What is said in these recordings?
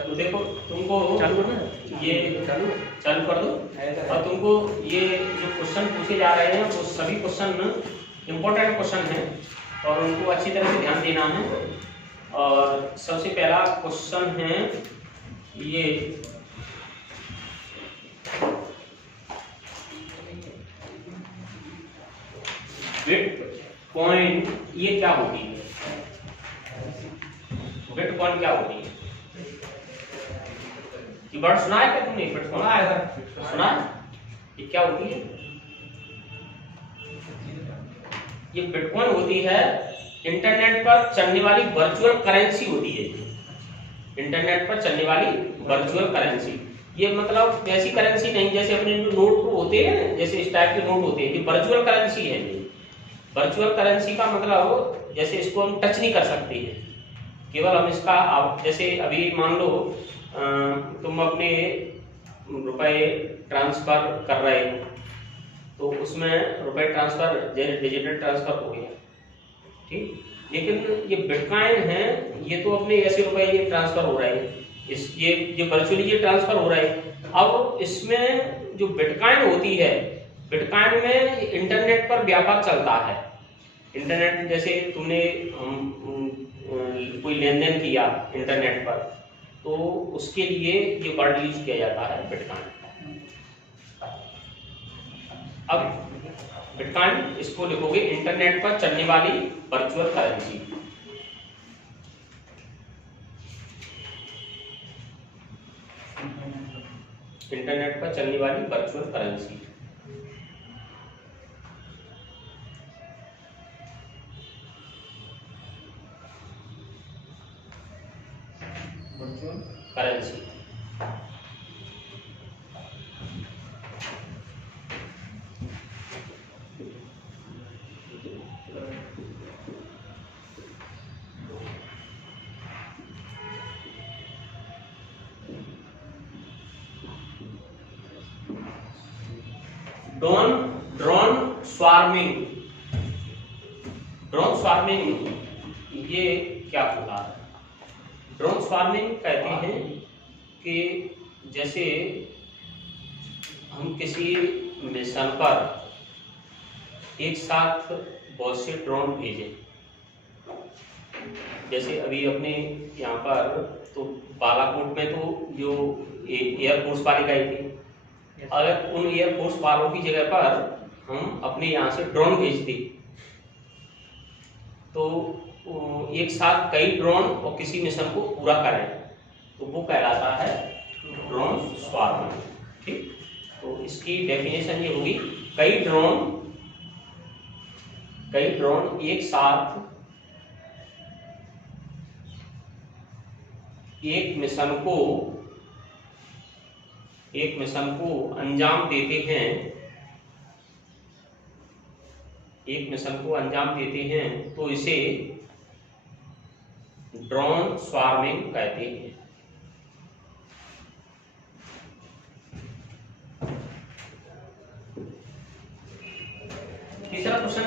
तो देखो तुमको चालू करना है, ये चालू कर दो। और तुमको ये जो क्वेश्चन पूछे जा रहे हैं वो सभी क्वेश्चन इम्पोर्टेंट क्वेश्चन हैं और उनको अच्छी तरह से ध्यान देना है। और सबसे पहला क्वेश्चन है ये बिटकॉइन, ये क्या होती है? बिटकॉइन क्या होती है? ये वर्ड सुना है क्या तुमने? बिटकॉइन सुना है? ये क्या होती है? ये बिटकॉइन होती है इंटरनेट पर चलने वाली वर्चुअल करेंसी होती है। इंटरनेट पर चलने वाली वर्चुअल करेंसी, ये मतलब वैसी करेंसी नहीं जैसे अपने जो नोट होते हैं, जैसे इस टाइप के नोट होते हैं, ये वर्चुअल करेंसी है। वर्चुअल करेंसी का मतलब जैसे इसको हम टच नहीं कर सकते हैं, केवल हम इसका जैसे अभी मान लो तुम अपने रुपए ट्रांसफर कर रहे हो तो उसमें रुपए ट्रांसफर डिजिटल ट्रांसफर हो गया, ठीक। लेकिन ये बिटकॉइन है, ये तो अपने ऐसे रुपए ये ट्रांसफर हो रहे हैं, ये वर्चुअली ये ट्रांसफर हो रहा है। अब इसमें जो बिटकॉइन होती है, बिटकॉइन में इंटरनेट पर व्यापार चलता है। इंटरनेट जैसे तुमने कोई लेन देन किया इंटरनेट पर, तो उसके लिए ये वर्ड यूज किया जाता है बिटकॉइन। अब बिटकॉइन इसको लिखोगे इंटरनेट पर चलने वाली वर्चुअल करेंसी। इंटरनेट पर चलने वाली virtual currency. Currency drone swarming. Drone swarming ये क्या होता है? ड्रोन स्वार्मिंग कहते हैं कि जैसे हम किसी मिशन पर एक साथ बहुत से ड्रोन भेजें, जैसे अभी अपने यहाँ पर तो बालाकोट में तो जो एयरफोर्स वाले गए थे, अगर उन एयरफोर्स वालों की जगह पर हम अपने यहाँ से ड्रोन भेजते तो एक साथ कई ड्रोन और किसी मिशन को पूरा करें तो वो कहलाता है ड्रोन स्वार्मिंग, ठीक। तो इसकी डेफिनेशन ये होगी, कई ड्रोन एक साथ एक मिशन को अंजाम देते हैं, तो इसे ड्रोन स्वार्मिंग कहते हैं। तीसरा क्वेश्चन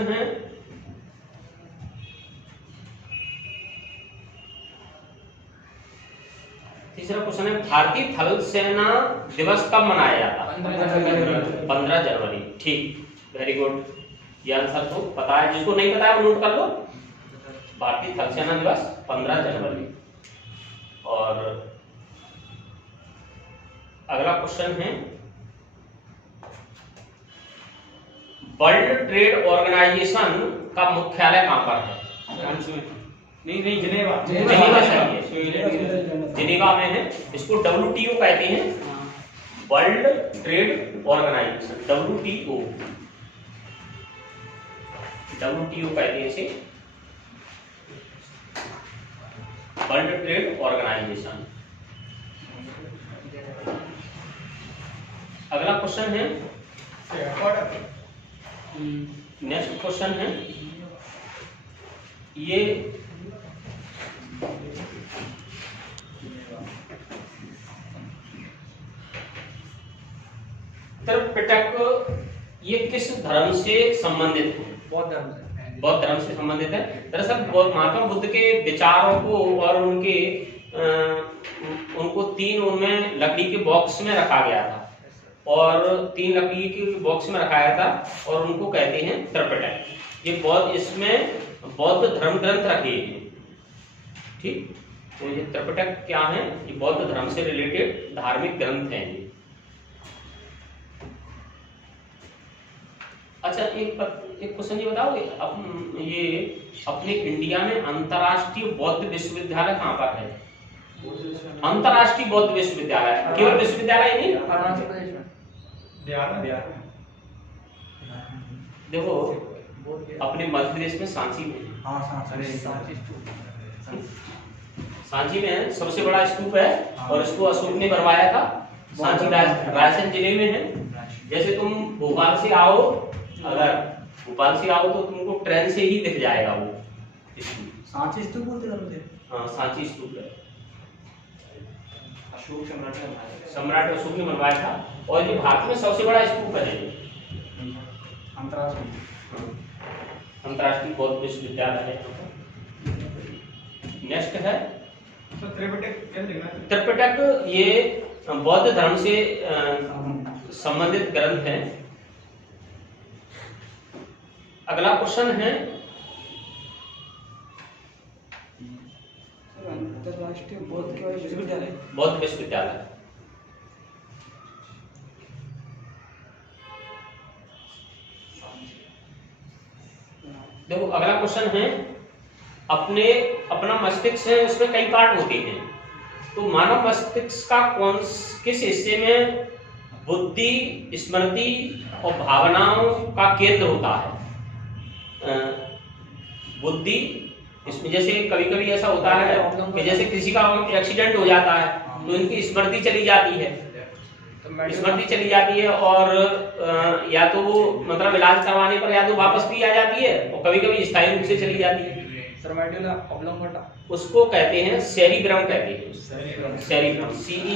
है, भारतीय थल सेना दिवस कब मनाया जाता है? 15 जनवरी, ठीक, वेरी गुड। ये आंसर तो पता है, जिसको नहीं पता है वो नोट कर लो। भारतीय थल सेना दिवस 15 जनवरी। और अगला क्वेश्चन है, वर्ल्ड ट्रेड ऑर्गेनाइजेशन का मुख्यालय कहां पर है? नहीं, जिनेवा में है। इसको WTO कहते हैं, वर्ल्ड ट्रेड ऑर्गेनाइजेशन, WTO कहते हैं इसे, वर्ल्ड ट्रेड ऑर्गेनाइजेशन। अगला क्वेश्चन है, नेक्स्ट क्वेश्चन है, ये त्रिपिटक ये किस धर्म से संबंधित है? बौद्ध धर्म से संबंधित है। दरअसल महात्मा बुद्ध के विचारों को और उनको 3 उनमें लकड़ी के बॉक्स में रखा गया था, और 3 लकड़ी के बॉक्स में रखा गया था, और उनको कहते हैं त्रिपिटक। ये इसमें बौद्ध धर्म ग्रंथ रखे हैं, ठीक। तो ये त्रिपिटक क्या है? ये बौद्ध धर्म से रिलेटेड धार्मिक ग्रंथ हैं ये। अच्छा, एक क्वेश्चन ये बताओगे, ये अपने इंडिया में अंतर्राष्ट्रीय बौद्ध विश्वविद्यालय कहाँ पर है? अंतर्राष्ट्रीय बौद्ध विश्वविद्यालय, केवल विश्वविद्यालय ही नहीं, देखो अपने मध्य प्रदेश में सांची में, सांची में सबसे बड़ा स्तूप है, और इसको अशोक ने बनवाया था। सांची रायसेन जिले में है। जैसे तुम भोपाल से आओ, अगर भोपाल से आओ तो तुमको ट्रेन से ही दिख जाएगा वो सांची स्तूप बोलते हैं। हाँ, सांची स्तूप है, अशोक सम्राट अशोक ने बनवाया था, और ये भारत में सबसे बड़ा स्तूप है अंतर्राष्ट्रीय बौद्ध विश्वविद्यालय है। नेक्स्ट है त्रिपिटक। ये बौद्ध धर्म से संबंधित ग्रंथ है। अगला क्वेश्चन है, अंतरराष्ट्रीय बौद्ध विश्वविद्यालय। बौद्ध विश्वविद्यालय, देखो अगला क्वेश्चन है, अपना मस्तिष्क है, उसमें कई पार्ट होते हैं, तो मानव मस्तिष्क का किस हिस्से में बुद्धि, स्मृति और भावनाओं का केंद्र होता है? बुद्धि, इसमें जैसे कभी कभी ऐसा होता है कि जैसे किसी का एक्सीडेंट हो जाता है तो इनकी स्मृति चली जाती है, और या तो वो मतलब इलाज करवाने पर या तो वापस भी आ जाती है, और कभी कभी स्थायी रूप से चली जाती है। उसको कहते हैं सेरिब्रम, कहते हैं सेरिब्रम, CEREBRUM,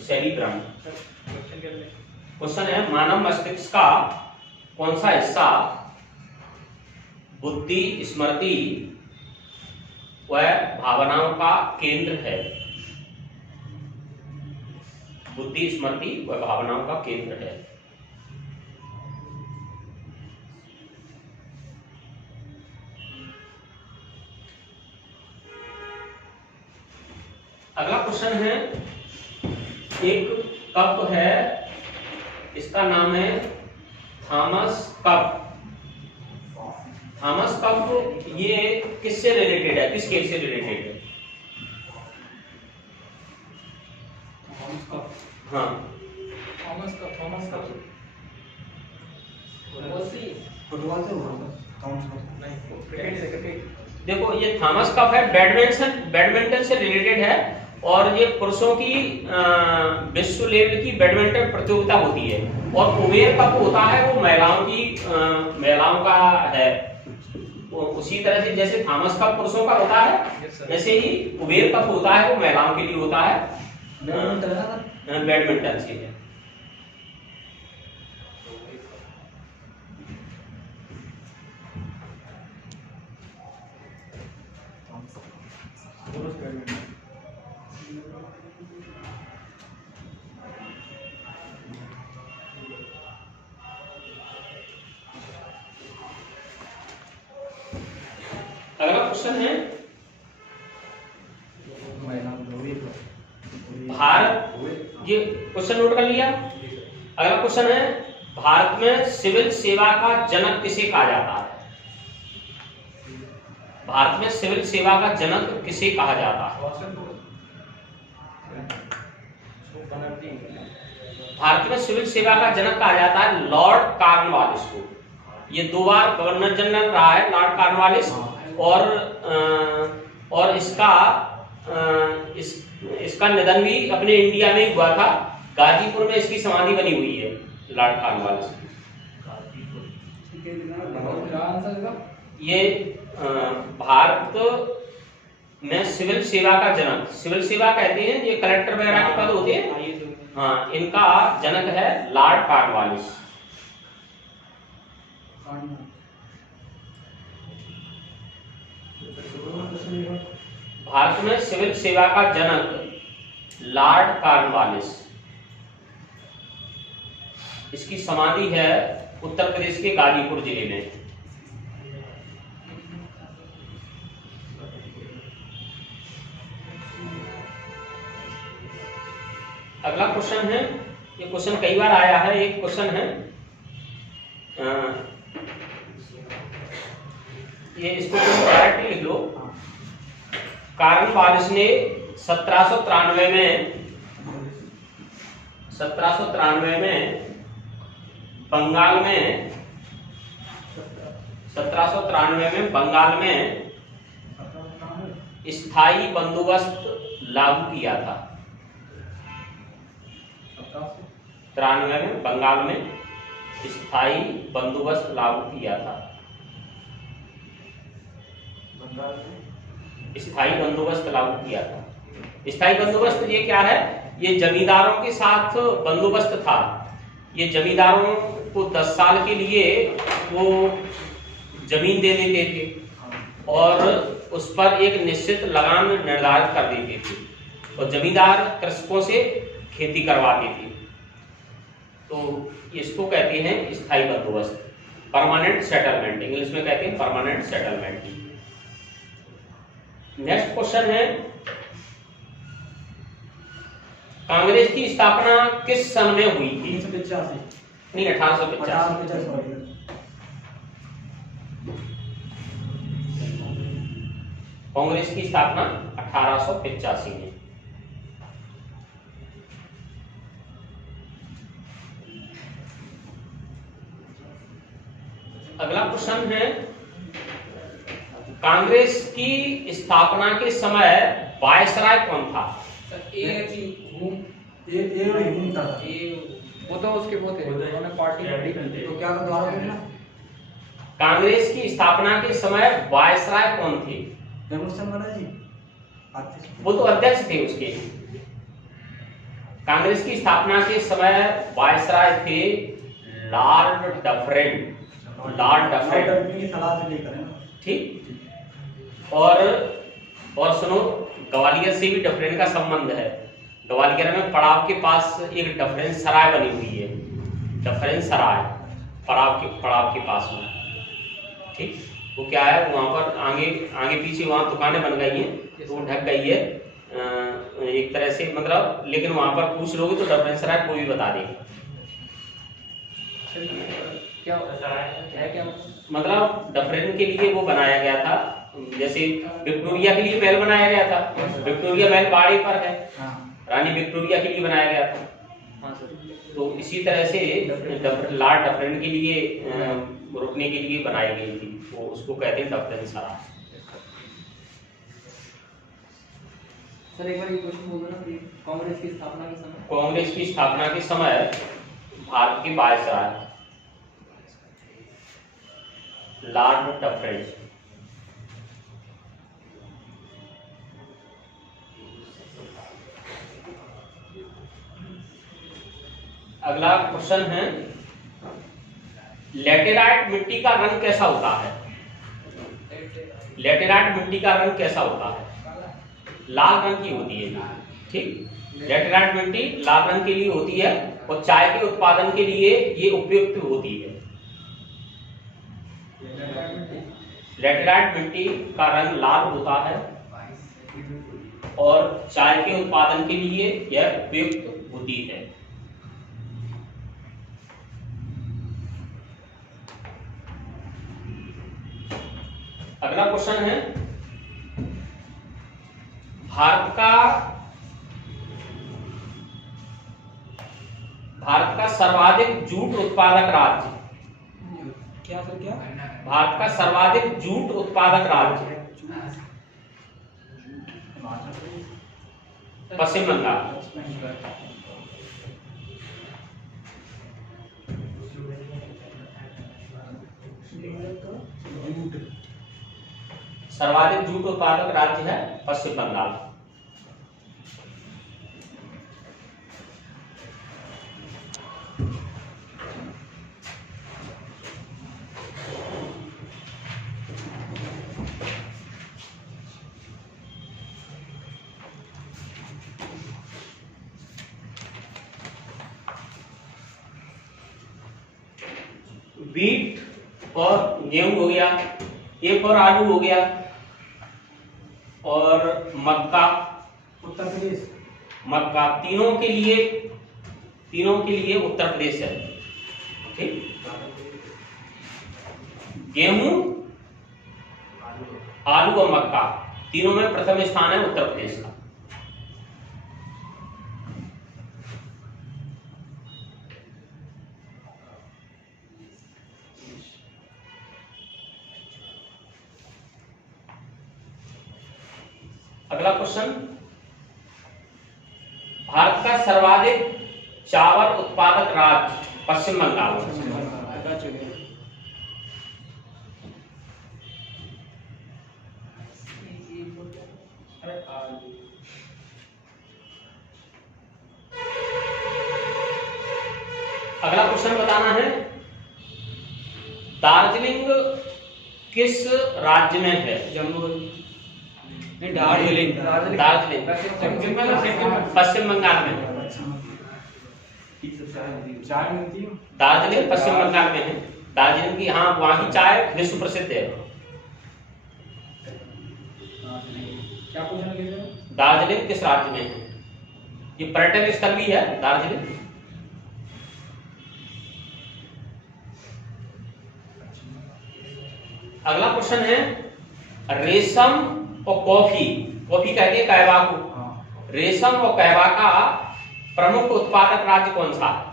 सेरिब्रम। क्वेश्चन है, मानव मस्तिष्क का कौन सा हिस्सा बुद्धि, स्मृति व भावनाओं का केंद्र है? बुद्धि, स्मृति व भावनाओं का केंद्र है। अगला क्वेश्चन है, एक कप है, इसका नाम है थॉमस कप। थॉमस कप ये किससे रिलेटेड है, किस खेल से रिलेटेड है? हाँ, थॉमस कप फुटबॉल से नहीं, देखो ये थॉमस कप है, बैडमिंटन से रिलेटेड है, और ये पुरुषों की विश्व लेवल की बैडमिंटन प्रतियोगिता होती है, और कुबेर कप होता है वो महिलाओं का है। उसी तरह से जैसे थॉमस कप पुरुषों का होता है, वैसे ही कुबेर कप होता है वो महिलाओं के लिए होता है, बैडमिंटन से है। अगला क्वेश्चन है, भारत, ये क्वेश्चन नोट कर लिया। अगला क्वेश्चन है, भारत में सिविल सेवा का जनक किसे कहा जाता है? भारत में सिविल सेवा का जनक किसे कहा जाता है? भारत में सिविल सेवा का जनक कहा जाता है लॉर्ड कॉर्नवालिस को। ये 2 बार गवर्नर जनरल रहा है लॉर्ड कॉर्नवालिस, और इसका निधन भी अपने इंडिया में ही हुआ था। गाजीपुर में इसकी समाधि बनी हुई है लॉर्ड कॉर्नवालिस की। ये भारत में सिविल सेवा का जनक, सिविल सेवा कहते हैं, ये कलेक्टर वगैरह के पद होते हैं, हाँ, इनका जनक है लॉर्ड कॉर्नवालिस। भारत में सिविल सेवा का जनक लॉर्ड कॉर्नवालिस। इसकी समाधि है उत्तर प्रदेश के गाजीपुर जिले में। अगला क्वेश्चन है, ये क्वेश्चन कई बार आया है। एक क्वेश्चन है, ये इसको तुम डायरेक्ट लिख लो। कॉर्नवालिस ने 1793 में बंगाल में 1793 में बंगाल में स्थायी बंदोबस्त लागू किया था। 93 में बंगाल में स्थायी बंदोबस्त लागू किया था। स्थायी बंदोबस्त लागू किया था। स्थायी बंदोबस्त ये क्या है? ये जमींदारों के साथ बंदोबस्त था। ये जमींदारों को 10 साल के लिए वो जमीन दे देते थे और उस पर एक निश्चित लगान निर्धारित कर देते थे और जमींदार कृषकों से खेती करवाते थे। तो इसको कहते हैं स्थायी बंदोबस्त, परमानेंट सेटलमेंट। इंग्लिश में कहते हैं परमानेंट सेटलमेंट। नेक्स्ट क्वेश्चन है, कांग्रेस की स्थापना किस सन में हुई थी? 1985 नहीं, 1885। कांग्रेस की स्थापना 1885 में। अगला क्वेश्चन है, कांग्रेस की स्थापना के समय वायसराय कौन था? वो तो उसके वो थे, उन्होंने पार्टी तो क्या दोबारा बोलना? कांग्रेस की स्थापना के समय वायसराय कौन थे? वो तो अध्यक्ष थे उसके। कांग्रेस की स्थापना के समय वायसराय थे लॉर्ड डफरिन। लॉर्ड डफरिन की सलाह से लेकर, ठीक। और सुनो, ग्वालियर से भी डफरिन का संबंध है। ग्वालियर में पड़ाव के पास एक डफरिन सराय बनी हुई है। डफरिन सराय पड़ाव के पास में, ठीक। वो क्या है, वहां पर आगे पीछे वहां दुकानें बन गई हैं, तो वो ढक गई है एक तरह से, मतलब। लेकिन वहां पर पूछ लोगे तो डफरिन सराय कोई भी बता देगा। क्या मतलब डफरिन के लिए वो बनाया गया था, जैसे विक्टोरिया के लिए महल बनाया गया था। विक्टोरिया महल बाड़े पर है, रानी विक्टोरिया के लिए बनाया गया था। तो इसी तरह से लॉर्ड डफरिन के लिए रुकने के लिए बनाई गई थी, वो उसको कहते हैं डफरिन सराय। सर एक बार ये क्वेश्चन बोल देना कि कांग्रेस की स्थापना के समय। कांग्रेस की स्थापना के समय भारत के वायसराय लॉर्ड डफरिन। अगला क्वेश्चन है, लेटेराइट मिट्टी का रंग कैसा होता है? लेटेराइट मिट्टी का रंग कैसा होता है? लाल रंग की होती है, ठीक। लेटेराइट मिट्टी लाल रंग के लिए होती है और चाय के उत्पादन के लिए ये उपयुक्त होती है। लेटेराइट मिट्टी का रंग लाल होता है और चाय के उत्पादन के लिए यह उपयुक्त होती है। अगला क्वेश्चन है, भारत का सर्वाधिक जूट उत्पादक राज्य। क्या सर क्या? भारत का सर्वाधिक जूट उत्पादक राज्य पश्चिम बंगाल। सर्वाधिक जूट उत्पादक राज्य है पश्चिम बंगाल। बीट और गेहूं हो गया, एक और आलू हो गया, और मक्का, उत्तर प्रदेश। मक्का, तीनों के लिए उत्तर प्रदेश है। ठीक, गेहूं, आलू और मक्का तीनों में प्रथम स्थान है उत्तर प्रदेश का। अगला क्वेश्चन, भारत का सर्वाधिक चावल उत्पादक राज्य पश्चिम बंगाल। अगला क्वेश्चन बताना है, दार्जिलिंग किस राज्य में है? जम्मू। दार्जिलिंग पश्चिम बंगाल में। दार्जिलिंग पश्चिम बंगाल में है। दार्जिलिंग की, हाँ, वहाँ की चाय विश्व प्रसिद्ध है। क्या क्वेश्चन ले रहे हो? दार्जिलिंग किस राज्य में है? ये पर्यटन स्थल भी है दार्जिलिंग। अगला क्वेश्चन है, रेशम और कॉफी, कॉफी कहते हैं कहवा को, रेशम और कहवा का प्रमुख उत्पादक राज्य कौन सा है?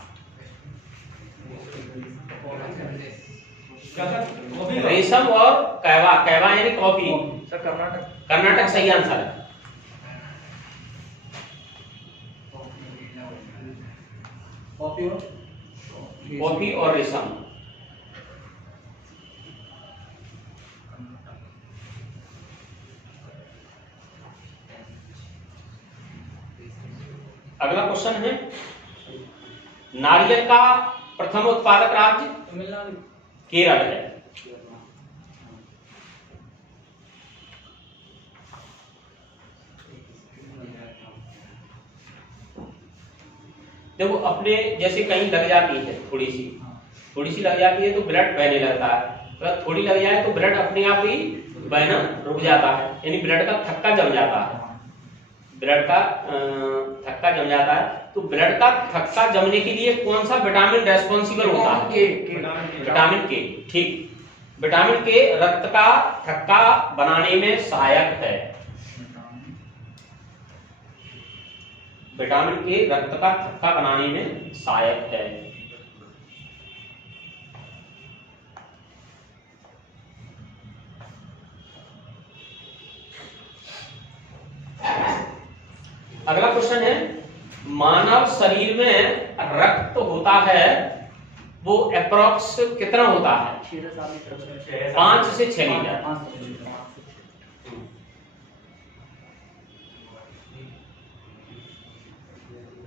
रेशम और कहवा, कहवा यानी कॉफी। सर कर्नाटक। कर्नाटक सही आंसर है। कॉफी और रेशम। अगला क्वेश्चन है, नारियल का प्रथम उत्पादक राज्य? तमिलनाडु। केरल है। देखो, अपने जैसे कहीं लग जाती है थोड़ी सी लग जाती है तो ब्लड बहने लगता है, अगर थोड़ी लग जाए तो ब्लड अपने आप ही बहना रुक जाता है, यानी ब्लड का थक्का जम जाता है। ब्लड का थक्का जम जाता है, तो ब्लड का थक्का जमने के लिए कौन सा विटामिन रेस्पॉन्सिबल होता है? विटामिन के। ठीक, विटामिन के रक्त का थक्का बनाने में सहायक है। विटामिन के रक्त का थक्का बनाने में सहायक है। अगला क्वेश्चन है, मानव शरीर में रक्त होता है वो अप्रोक्स कितना होता है? 5 से 6 लीटर।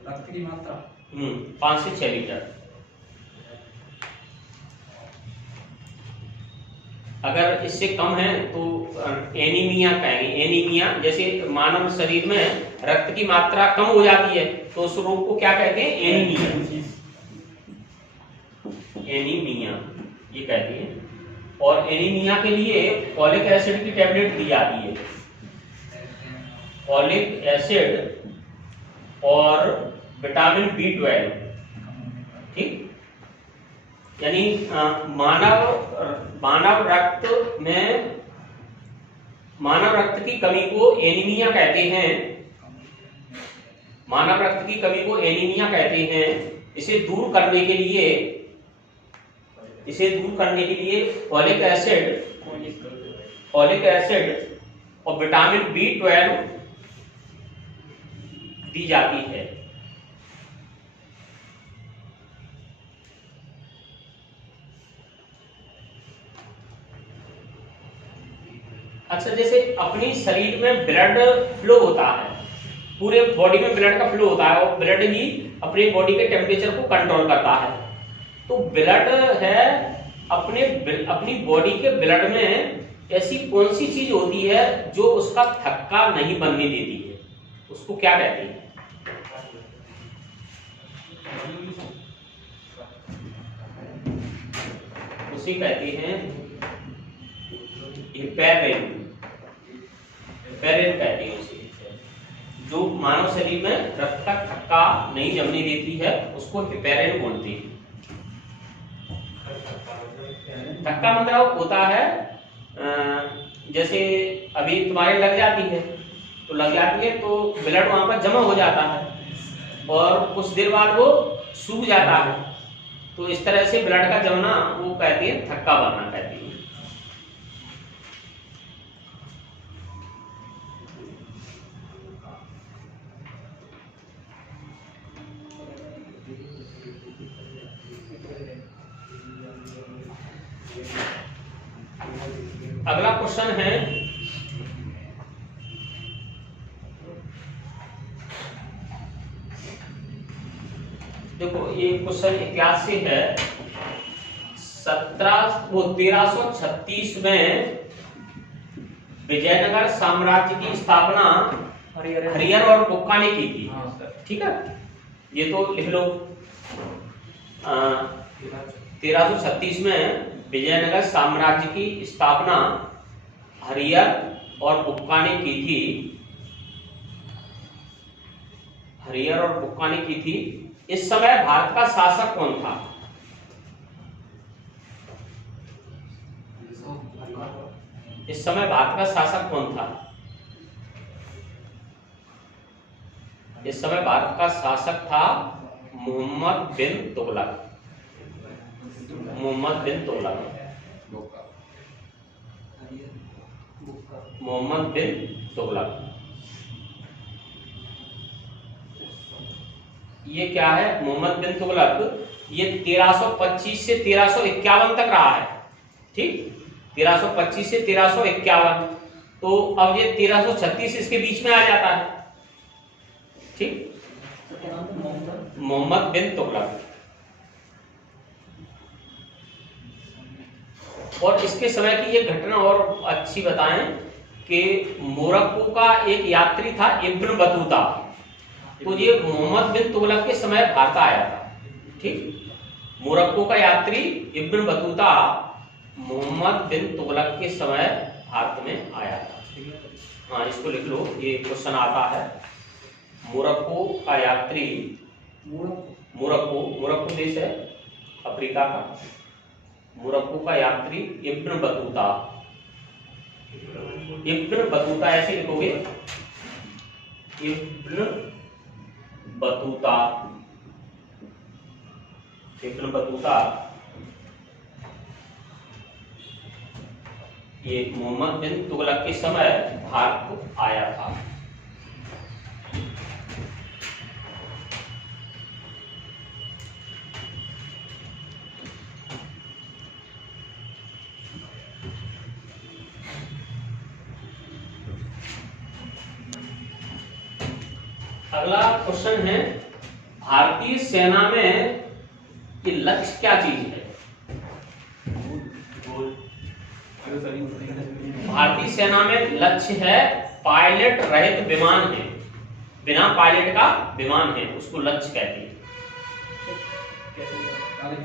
रक्त की मात्रा 5 से 6 लीटर। अगर इससे कम है तो एनीमिया कहेंगे। एनीमिया, जैसे मानव शरीर में रक्त की मात्रा कम हो जाती है तो उस रोग को क्या कहते हैं? एनीमिया। एनीमिया ये कहते हैं। और एनीमिया के लिए फॉलिक एसिड की टैबलेट दी जाती है। फॉलिक एसिड और विटामिन B12। ठीक, यानी मानव रक्त की कमी को एनीमिया कहते हैं। मानव रक्त की कमी को एनीमिया कहते हैं। इसे दूर करने के लिए फॉलिक एसिड और विटामिन B12 दी जाती है। अच्छा, जैसे अपनी शरीर में ब्लड फ्लो होता है, पूरे बॉडी में ब्लड का फ्लो होता है और ब्लड ही अपनी बॉडी के टेम्परेचर को कंट्रोल करता है। तो ब्लड है, अपनी बॉडी के ब्लड में ऐसी कौन सी चीज होती है जो उसका थक्का नहीं बनने देती है? उसको क्या कहते हैं? उसे कहते हैं हिपेरिन, हिपेरिन कहते हैं उसे। जो मानव शरीर में रक्त का थक्का नहीं जमने देती है उसको हिपेरिन बोलते हैं। थक्का मतलब होता है जैसे अभी तुम्हारे लग जाती है तो ब्लड वहां पर जमा हो जाता है और कुछ देर बाद वो सूख जाता है, तो इस तरह से ब्लड का जमना वो कहते हैं थक्का बनना कहते हैं। अगला क्वेश्चन है देखो, ये क्वेश्चन इतिहास से है। 1336 में विजयनगर साम्राज्य की स्थापना हरिहर और बुक्का ने की थी। ठीक है, ये तो लिख लो। 1336 में विजयनगर साम्राज्य की स्थापना हरिहर और बुक्का ने की थी। हरिहर और बुक्का ने की थी। इस समय भारत का शासक कौन था? इस समय भारत का शासक कौन था? इस समय भारत का शासक था मोहम्मद बिन तुगलक। मोहम्मद बिन तुगलक। मोहम्मद बिन तुगलक। ये क्या है? मोहम्मद बिन तुगलक ये 1325 से 1351 तक रहा है। ठीक, 1325 से 1351। तो अब ये 1336 इसके बीच में आ जाता है। ठीक, मोहम्मद बिन तुगलक। और इसके समय की ये घटना और अच्छी बताएं कि मोरक्को का एक यात्री था इब्न बतूता, तो ये मोहम्मद बिन तुगलक के समय भारत आया था। ठीक, मोरक्को का यात्री इब्न बतूता मोहम्मद बिन तुगलक के समय भारत में आया था। हाँ, इसको लिख लो, ये क्वेश्चन आता है। मोरक्को का यात्री, मोरक्को देश है अफ्रीका का। मोरक्को का यात्री इब्न बतूता। इब्न बतूता ऐसे लिखोगे, इब्न बतूता। इब्न बतूता ये मोहम्मद बिन तुगलक के समय भारत को आया था। अगला क्वेश्चन है, भारतीय सेना में ये लक्ष्य क्या चीज है? भारतीय सेना में लक्ष्य है पायलट रहित विमान है। बिना पायलट का विमान है, उसको लक्ष्य कहते हैं।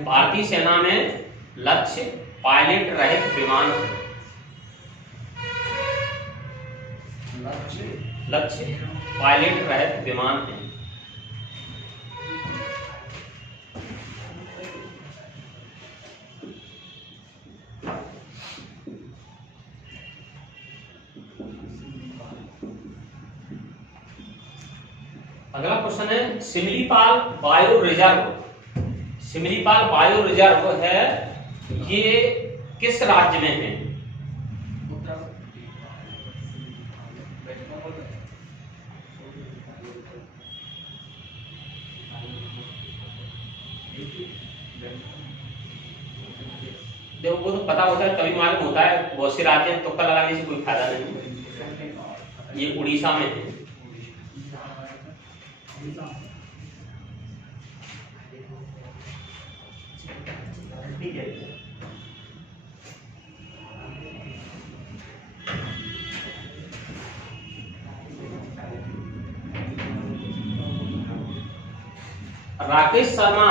भारतीय सेना में लक्ष्य पायलट रहित विमान है। लक्ष्य पायलट रहित विमान है। अगला क्वेश्चन है, Simlipal bio reserve. Simlipal bio reserve है, ये किस राज्य में है? देखो, वो तो पता होता है तभी मालूम होता है। बहुत से राज्य हैं, तुक्का लगाने से कोई फायदा नहीं। ये उड़ीसा में है। ठीक है, राकेश शर्मा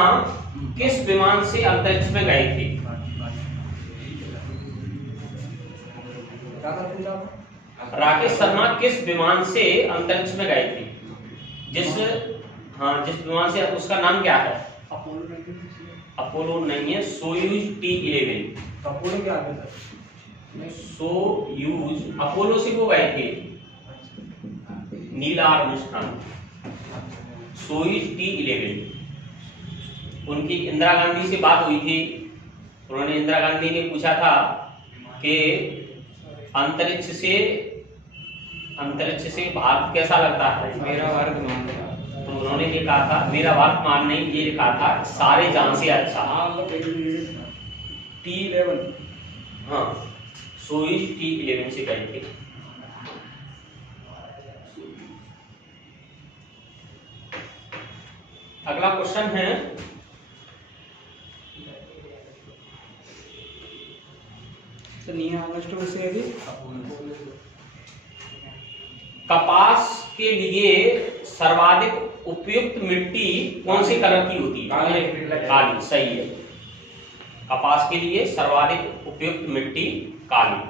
किस विमान से अंतरिक्ष में गए थे? क्या करते थे आप? राकेश शर्मा किस विमान से अंतरिक्ष में गए थे? जिस विमान से, उसका नाम क्या है? अपोलो 19 अपोलो नहीं है, सोयूज T11। अपोलो क्या आगे सर? सोयूज, अपोलो से वो गए थे नील आर्मस्ट्रांग। Soyuz T11। उनकी इंदिरा गांधी से बात हुई थी, उन्होंने, इंदिरा गांधी ने पूछा था कि अंतरिक्ष से भारत कैसा लगता है? मेरा भारत मान लिया। तो उन्होंने ये कहा था, मेरा भारत मान नहीं, ये कहा था सारे जहां से अच्छा। T11। हाँ, सोयूज T11 से गए थे। अगला क्वेश्चन है, कपास के लिए सर्वाधिक उपयुक्त मिट्टी कौन से कलर की होती है? काली। सही है। कपास के लिए सर्वाधिक उपयुक्त मिट्टी काली।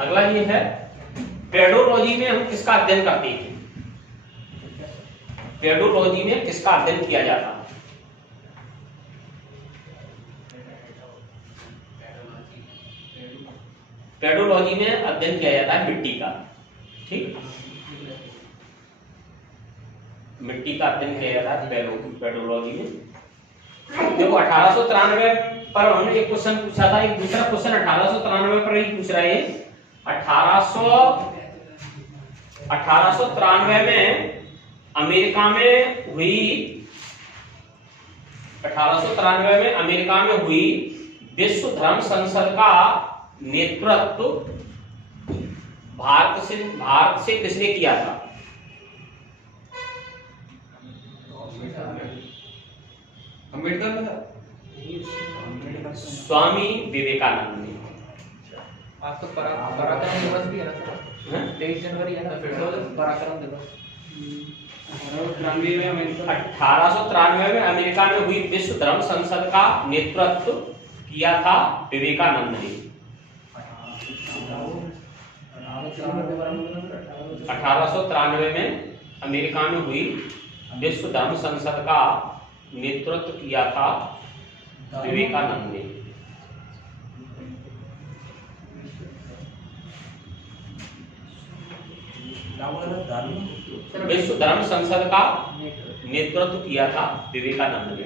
अगला ये है, पेडोलॉजी में हम किसका अध्ययन करते हैं? पेडोलॉजी में किसका अध्ययन किया जाता है? पेडोलॉजी में अध्ययन किया जाता है मिट्टी का। ठीक, मिट्टी का अध्ययन किया जाता है पेडोलॉजी में। देखो 1893 पर हमने एक क्वेश्चन पूछा था, एक दूसरा क्वेश्चन 1893 पर ही पूछ रहे हैं। 1893 में अमेरिका में हुई 1893 में अमेरिका में हुई विश्व धर्म संसद का नेतृत्व भारत से किसने किया था? अम्बेडकर ने था। स्वामी विवेकानंद ने। आज तो पराक्रम दिवस भी है ना सर? 23 जनवरी है ना, फिर तो पराक्रम दिवस। 1893 में अमेरिका में हुई विश्व धर्म संसद का नेतृत्व किया था विवेकानंद ने। 1893 में अमेरिका में हुई विश्व धर्म संसद का नेतृत्व किया था विवेकानंद ने। विश्व धर्म संसद का नेतृत्व किया था विवेकानंद ने।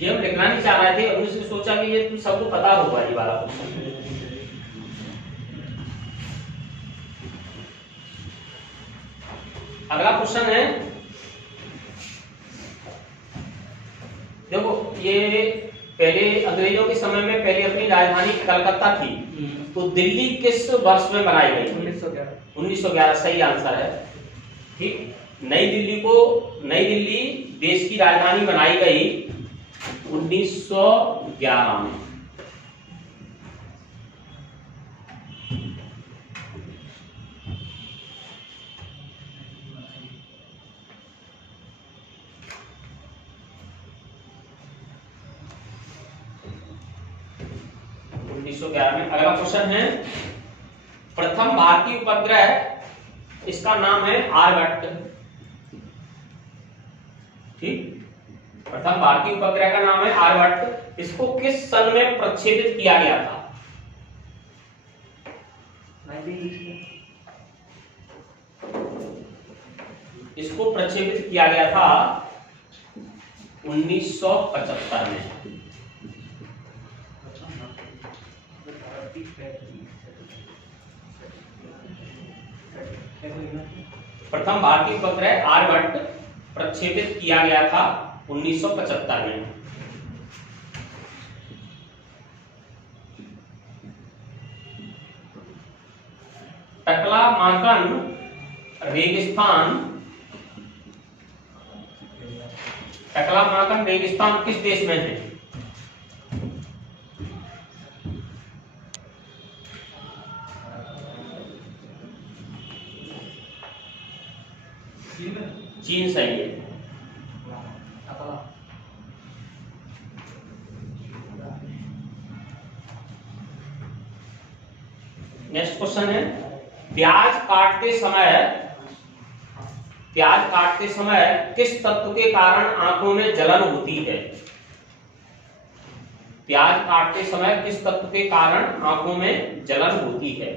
ये हम लिखना नहीं चाह रहे थे, हमने सोचा कि ये तुम सबको पता होगा ये वाला क्वेश्चन। अगला क्वेश्चन है, देखो ये पहले अंग्रेजों के समय में पहले अपनी राजधानी कलकत्ता थी, तो दिल्ली किस वर्ष में बनाई गई? 1911 सही आंसर है। ठीक, नई दिल्ली देश की राजधानी बनाई गई 1911 में। अगला क्वेश्चन है, प्रथम भारतीय उपग्रह, इसका नाम है आर्यभट्ट। ठीक, प्रथम भारतीय उपग्रह का नाम है आर्यभट्ट। इसको किस सन में प्रक्षेपित किया गया था? 1920 में। इसको प्रक्षेपित किया गया था 1975 में। प्रथम भारतीय उपग्रह आर्यभट्ट प्रक्षेपित किया गया था 1975 में। टकलामाकन रेगिस्तान किस देश में है? चीन सही है। नेक्स्ट क्वेश्चन है, प्याज काटते समय किस तत्व के कारण आंखों में जलन होती है? प्याज काटते समय किस तत्व के कारण आंखों में जलन होती है?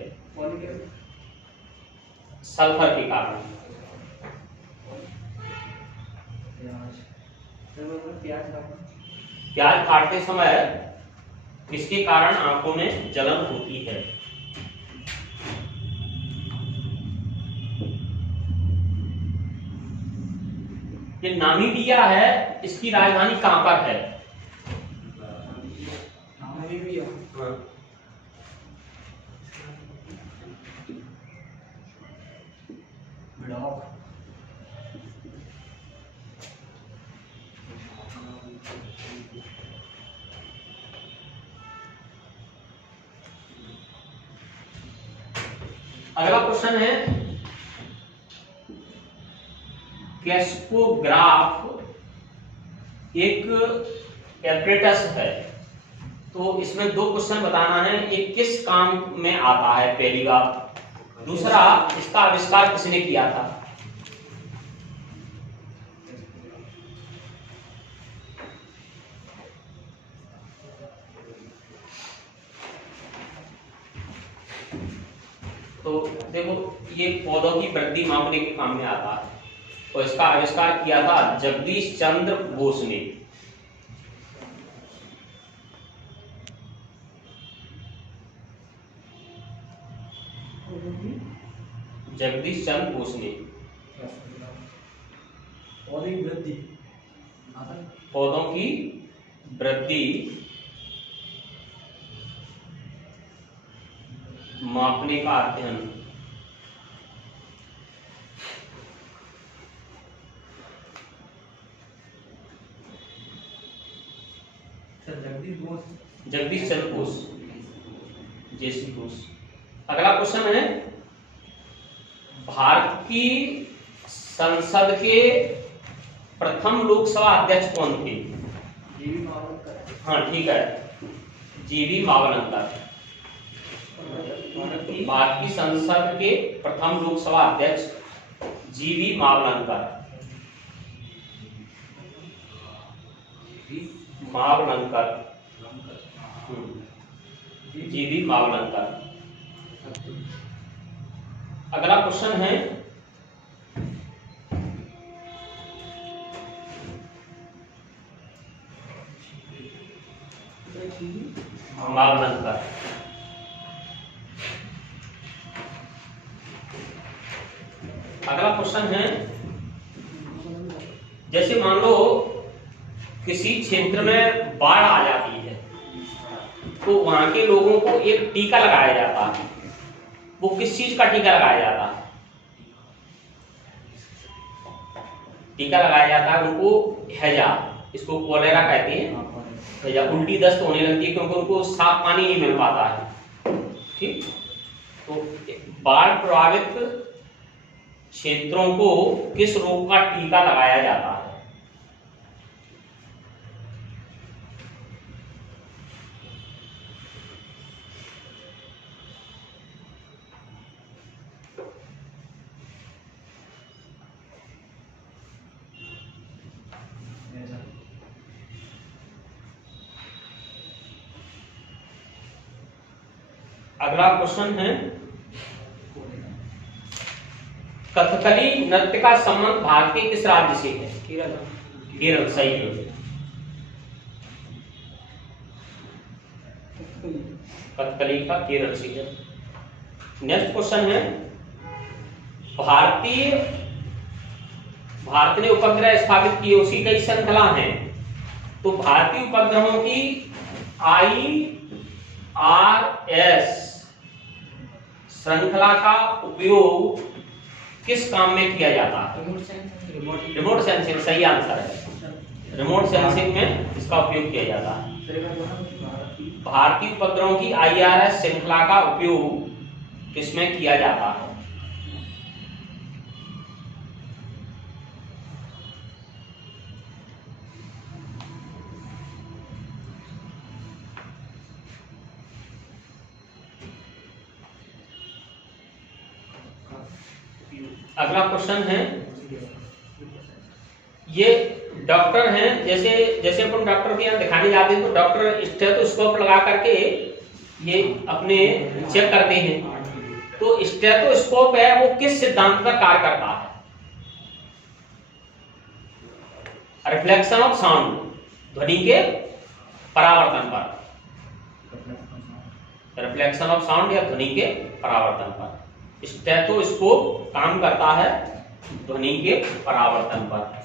सल्फर के कारण। प्याज काटते समय किसके कारण आंखों में जलन होती है? ये नामीबिया है, इसकी राजधानी कहां पर है? अगला क्वेश्चन है, कैस्कोग्राफ एक एपरेटस है, तो इसमें दो क्वेश्चन बताना है, एक किस काम में आता है पहली बात, दूसरा इसका आविष्कार किसने किया था? तो देखो, ये पौधों की वृद्धि मापने के काम में आता है और इसका आविष्कार किया था जगदीश चंद्र बोस ने। जगदीश चंद्र बोस ने पौधों की वृद्धि मापने का अध्ययन। जगदीश चंद्र बोस, जेसी बोस। अगला क्वेश्चन है, भारत की संसद के प्रथम लोकसभा अध्यक्ष कौन थे? हाँ ठीक है, जीवी मावलंकर। भारत की संसद के प्रथम लोकसभा अध्यक्ष जीवी मावलंकर। जीवी मावलंकर। अगला क्वेश्चन है, मावलंकर। अगला क्वेश्चन है, जैसे मान लो किसी क्षेत्र में बाढ़ आ जाती है तो वहां के लोगों को एक टीका लगाया जाता है, वो किस चीज का टीका लगाया जाता है? टीका लगाया जाता है उनको हैजा, इसको कोलेरा कहते हैं, हैजा, उल्टी दस्त होने लगती है क्योंकि उनको साफ पानी नहीं मिल पाता है। ठीक, तो बाढ़ प्रभावित क्षेत्रों को किस रोग का टीका लगाया जाता है? अगला क्वेश्चन है, कथकली नृत्य का संबंध भारत के किस राज्य से है? केरल। सही है, कथकली का केरल से है। नेक्स्ट क्वेश्चन है, भारत ने उपग्रह स्थापित किए, उसकी कई श्रृंखला हैं, तो भारतीय उपग्रहों की IRS श्रृंखला का उपयोग किस काम में किया जाता है? Remote sensing. सही आंसर है, रिमोट सेंसिंग में इसका उपयोग किया जाता है। भारतीय उपग्रहों की IRS श्रृंखला का उपयोग किसमें किया जाता है? अगला क्वेश्चन है, ये डॉक्टर हैं, जैसे अपन डॉक्टर के यहाँ दिखाने जाते हैं तो डॉक्टर स्टेथोस्कोप लगा करके ये अपने चेक करते हैं। तो स्टेथोस्कोप है वो किस सिद्धांत पर कार्य करता है? रिफ्लेक्शन ऑफ साउंड, ध्वनि के परावर्तन पर, रिफ्लेक्शन ऑफ साउंड या ध्वनि के परावर्तन पर स्टेथोस्कोप काम करता है, ध्वनि के परावर्तन पर।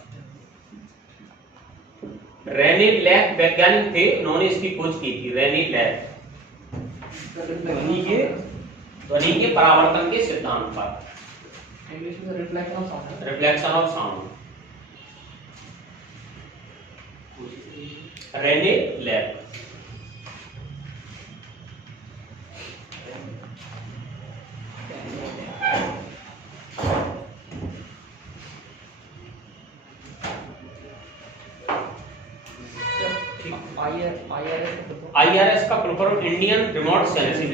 रेनी लैक वैज्ञानिक थे, उन्होंने इसकी खोज की थी। रेनी लैक ध्वनि के परावर्तन के सिद्धांत पर, इंग्लिश में रिफ्लेक्शन ऑफ साउंड, रेनी लैक। IRS का full form Indian remote sensing